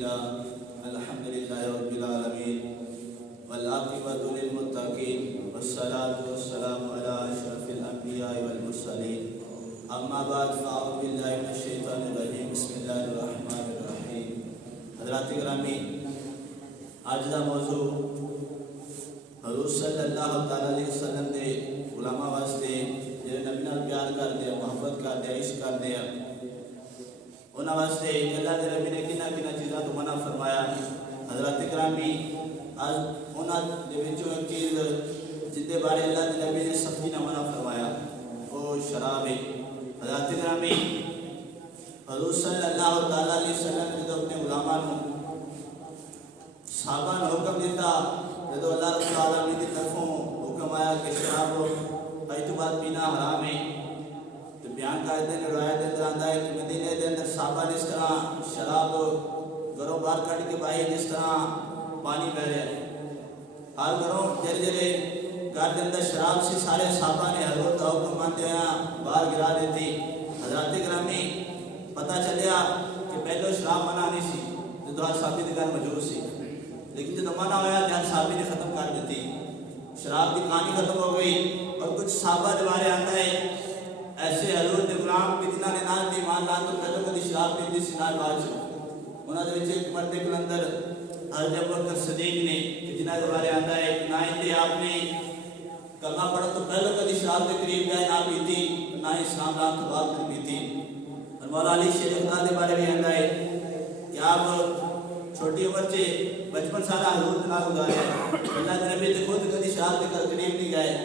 لله الحمد لله رب العالمين والعاقبة للمتقين والصلاة والسلام على أشرف الأنبياء والمرسلين اما بعد فاعوذ بالله من الشیطان الرجیم بسم اللہ الرحمن الرحیم۔ حضرات گرامی، آج کا موضوع حضور صلی اللہ علیہ وسلم کے علماء واسطے جڑے نبی نال پیار کرتے ہیں، محبت کرتے ہیں، عشق کرتے ہیں، انہاں واسطے اللہ کے نبی نے کنا چیزاں تو منع فرمایا۔ حضرات گرامی، آج انہاں دے وچوں ایک چیز جن کے بارے اللہ کے نبی نے سختی نہ منع فرمایا، وہ شراب ہے۔ حضرات گرامی، حضور صلی اللہ علیہ وسلم نے جب اپنے علماء کو صحابہ نے حکم دیتا، جب اللہ رب العالمین کی طرفوں حکم آیا کہ شراب اج تو بعد پینا حرام ہے، تو بیان قاعدے نے روایت اندر آتا ہے کہ مدینے کے اندر صحابہ نے اس طرح شراب گھروں باہر کٹ کے باہر جس طرح پانی بہ رہا ہے، ہر گھروں جڑے گھر کے اندر شراب سے سارے صحابہ نے حضور کا حکم مانتے ہیں باہر گرا دیتی۔ حضرات گرامی، پتہ چلیا کہ پہلے شراب منع نہیں سی، جو ہر صحابی کے گھر موجود سی، لیکن جب منع ہوا تو ہر صحابی نے ختم کر دیتی، شراب کی کہانی ختم ہو گئی۔ اور کچھ صحابہ کے بارے آتا ہے ایسے حضور کے غلام بھی جنہوں نے نہ دی مان لان تو پہلے کبھی شراب پیتی سی نہ بعد چ، انہوں نے ایک مرد کلندر حضرت ابوبکر صدیق نے جنہوں کے بارے آتا ہے کہ نہ ہی آپ نے کلمہ پڑھا تو پہلے کبھی شراب کے قریب گئے نہ پیتی، نہ ہی اسلام لان تو بعد میں پیتی۔ اور مولا علی شیر خدا کے بارے بھی آتا ہے کہ آپ چھوٹی عمر سے بچپن سارا حضور کے نال گزارے، اللہ کے نبی تے خود کبھی شراب کے قریب نہیں گئے،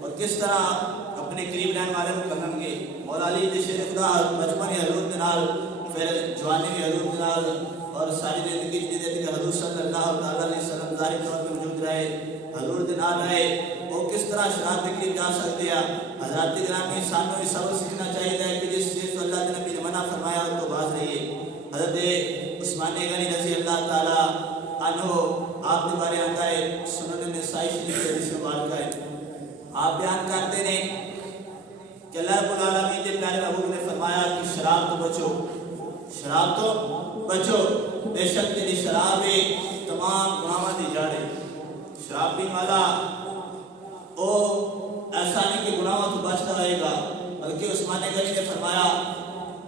اور کس طرح اپنے قریب رہنے والے کو کنن گے۔ مولا علی شیر خدا بچپن ہی حضور کے نال، پھر جوانی بھی حضور کے نال، اور ساری زندگی جی دیتی کہ حضور صلی اللہ علیہ وسلم ظاہری طور پر موجود رہے، حضور کے نال رہے، وہ کس طرح شراب کے قریب جا سکتے ہیں۔ حضرات گرامی، سانوں یہ سبق سیکھنا چاہیے کہ جس چیز کو اللہ کے نبی نے منع فرمایا اس کو باز رہیے۔ حضرت عثمان غنی رضی اللہ تعالیٰ عنہ، آپ کے بارے آتا ہے سنن نسائی شریف کے حدیث مبارکہ ہے، آپ بیان کرتے ہیں کہ اللہ رب العالمین کے پیارے محبوب نے فرمایا کہ شراب تو بچو، شراب تو بچو، بے شک تیری شراب ہے تمام گناہوں کی جڑ ہے۔ شراب پینے والا او ایسا نہیں کہ گناہوں تو بچتا رہے گا، بلکہ عثمان غنی نے فرمایا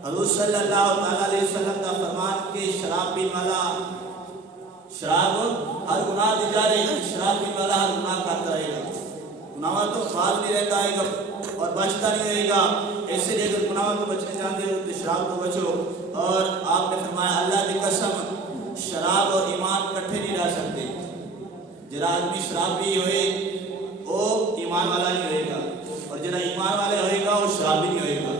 حضور صلی اللہ علیہ وسلم کا فرمان کہ شراب پینے والا شراب ہر گناہ کی جڑ ہے، شراب پینے والا ہر گناہ کرتا رہے گا، گناہوں تو باز نہیں رہتا ہے گا اور بچتا نہیں رہے گا۔ ایسے لیے اگر گناہوں کو بچنے جانتے ہو تو شراب کو بچو۔ اور آپ نے فرمایا اللہ کی قسم شراب اور ایمان کٹھے نہیں رہ سکتے، جرا آدمی شراب بھی ہوئے وہ ایمان والا نہیں ہوئے گا، اور جرا ایمان والے ہوئے گا وہ شراب بھی نہیں ہوئے گا۔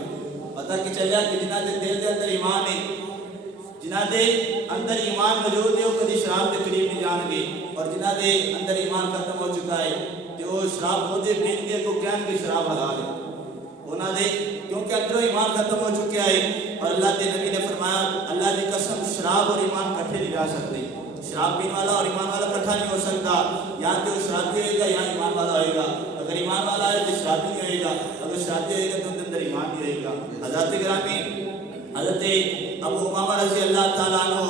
پتہ کہ چلیا کہ جنہ دے دل کے اندر ایمان ہے، جنہ دے اندر ایمان موجود ہے وہ کبھی شراب کے قریب نہیں جان گے، اور جنہ دے اندر ایمان ختم ہو چکا ہے کہ وہ شراب ہوتے پین کے کو کہن کہ شراب حلال ہے انہاں دے، کیونکہ اندروں ایمان ختم ہو چکا ہے۔ اور اللہ کے نبی نے فرمایا اللہ کی قسم شراب اور ایمان کٹھے نہیں جا سکتے، شراب پینے والا اور ایمان والا کٹھا نہیں ہو سکتا، یا تو وہ شرابی ہوئے گا یا ایمان والا ہوئے گا، اگر ایمان والا ہے تو شرابی نہیں ہوئے گا، اگر شرابی ہوئے گا تو اندر ایمان نہیں ہوئے گا۔ حضرت گرامی، حضرت ابو امامہ رضی اللہ تعالیٰ عنہ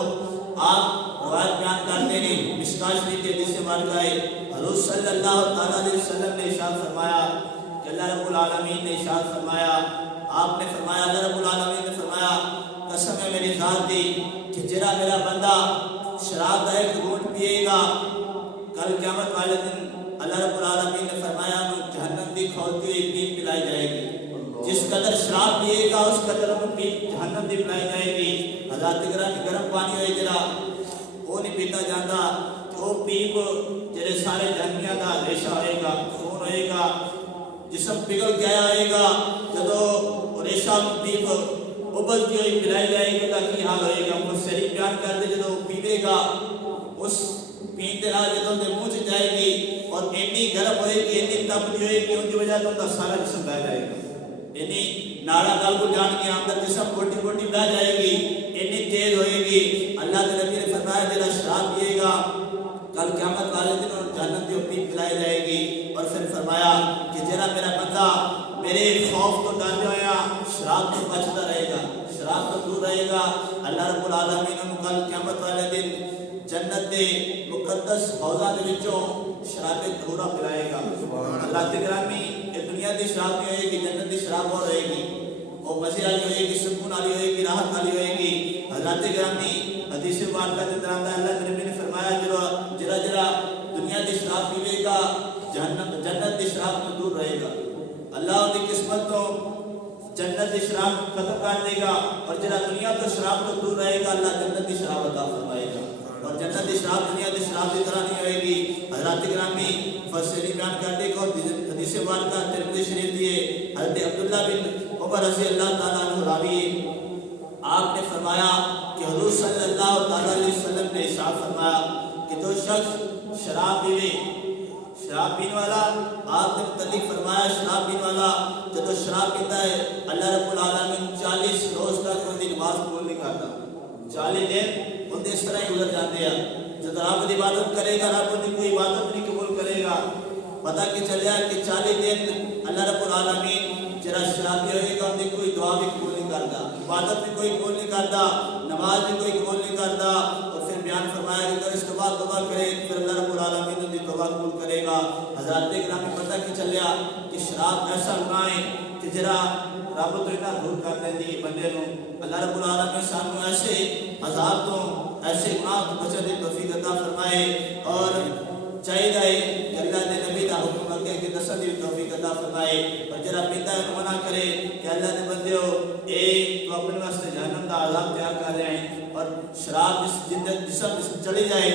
آپ روایت بیان کرتے ہیں مشکاہ شریف کے حدیث مبارکہ ہے، حضور صلی اللہ علیہ وسلم نے ارشاد فرمایا کہ اللہ رب العالمین نے ارشاد فرمایا، آپ نے فرمایا اللہ رب العالمین نے فرمایا قسم ہے میری ذات دی کہ جرا میرا بندہ شراب کا ایک گھونٹ پیے گا، کل قیامت والے دن اللہ رب العالمین نے فرمایا جہنم کی کھولتی ہوئی پیپ پلائی جائے گی، جس قدر شراب پیے گا اس قدر جہنم کی پلائی جائے گی۔ حضرات گرامی، گرم پانی ہوئے جرا وہ نہیں پیتا جاتا، وہ پیپ جڑے سارے جہنمیاں کا ریشہ ہوئے گا، خون ہوئے گا، جسم پگھل گیا ہوئے گا، جدو ریشہ پیپ ابلتی ہوئی پلائی جائے گی تو کی حال ہوئے گا۔ مفسرین بیان کرتے جدو پیوے گا اس پیتے نال جدو دے منہ چ جائے گی اور اینی گرم ہوئے گی، اینی تپتی ہوئے گی، ان کی وجہ تو سارا جسم بہ جائے گا، اینی ناڑا گل کو جان کے اندر جسم گوٹی گوٹی بہ جائے گی، اینی تیز ہوئے گی۔ اللہ کے نبی نے فرمایا جڑا شراب پیے گا کل قیامت والے دن اور جہنم کی پیپ پلائی جائے گی۔ اور پھر فرمایا کہ جڑا میرا بندہ میرے خوف تو ڈر ہویا شراب تو بچتا رہے گا، شراب تو دور رہے گا، اللہ رب العالمین نے کل قیامت والے دن جنت دے مقدس حوضاں دے وچوں شراب طہورہ پلائے گا. حضرات گرامی یہ دنیا دی شراب نہیں ہوئے گی, جنت دی شراب اور رہے گی, وہ مزے والی ہوئے گی, سکون والی ہوئے گی, راحت والی ہوئے گی. حضرات گرامی حدیث پاک کے اندر آتا ہے اللہ نبی نے فرمایا جرا جرا دنیا دی شراب پیے گا جنت دی شراب تو دور رہے گا. اللہ دی قسمت تو جنت دی شراب ختم کر دے گا, اور جرا دنیا تو شراب تو دور رہے گا اللہ جنت دی شراب عطا فرمائے گا. اور جنت دی شراب دنیا دی شراب کی طرح نہیں ہوئے گی. حضرات گرامی فسری بیان کرنے کو حدیث مبارکہ ترمذی شریف دیے حضرت عبداللہ بن عمر رضی اللہ تعالیٰ عنہ راوی, آپ نے فرمایا کہ حضور صلی اللہ تعالیٰ علیہ وسلم نے ارشاد فرمایا کہ جو شخص شراب پیوے, شراب پینے والا, آپ نے متعلق فرمایا شراب پینے والا جب شراب پیتا ہے اللہ رب العالمین 40 روز تک ان کی نماز قبول نہیں کرتا. 40 دن ان اس طرح ہی گزر جاتے ہیں. جب رب کی عبادت کرے گا رب ان کی کوئی عبادت نہیں قبول کرے گا. پتہ کہ چلیا کہ 40 دن اللہ رب العالمین جرا شرابی ہوئے گا ان کی کوئی دعا بھی قبول نہیں کرتا, عبادت بھی کوئی قبول نہیں کرتا, نماز بھی کوئی قبول نہیں کرتا. اور پھر بیان فرمایا کہ اس کے بعد توبہ کرے پھر اللہ رب العالمین ان کی توبہ قبول کرے گا. حضرات گرامی پتہ کہ چلیا کہ شراب ایسا گناہ ہے کہ جرا رب تو اتنا دور کر دینی ہے بندے نو. اللہ رب العالمین سانو ایسے عذاب تو ایسے گناہ تو بچنے کی توفیق عطا فرمائے, اور چاہیے کہ اللہ نے نبی کا حکم اگے کہ دسن دی توفیق عطا فرمائے. اور جرا پیتا ہے منع کرے کہ اللہ نے بندیو اے تو اپنے واسطے جہنم کا عذاب تیار کر رہے ہیں, اور شراب جسم چلی جائے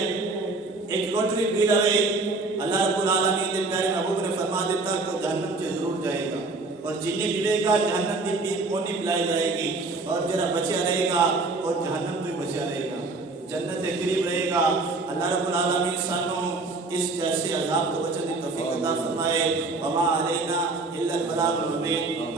ایک گھٹ بھی پی لے اللہ رب العالمین نے پیارے محبوب نے فرما دیتا تو جہنم سے ضرور جائے گا. اور جنہیں پیے گا جہنم کی پی کونی پلائی جائے گی, اور جرا بچیا رہے گا اور جہنم تو بچیا رہے گا, جنت کے قریب رہے گا. اللہ رب العالمین سانو اس جیسے عذاب کو بچنے کی توفیق عطا فرمائے. وما علینا الا البلاغ المبین.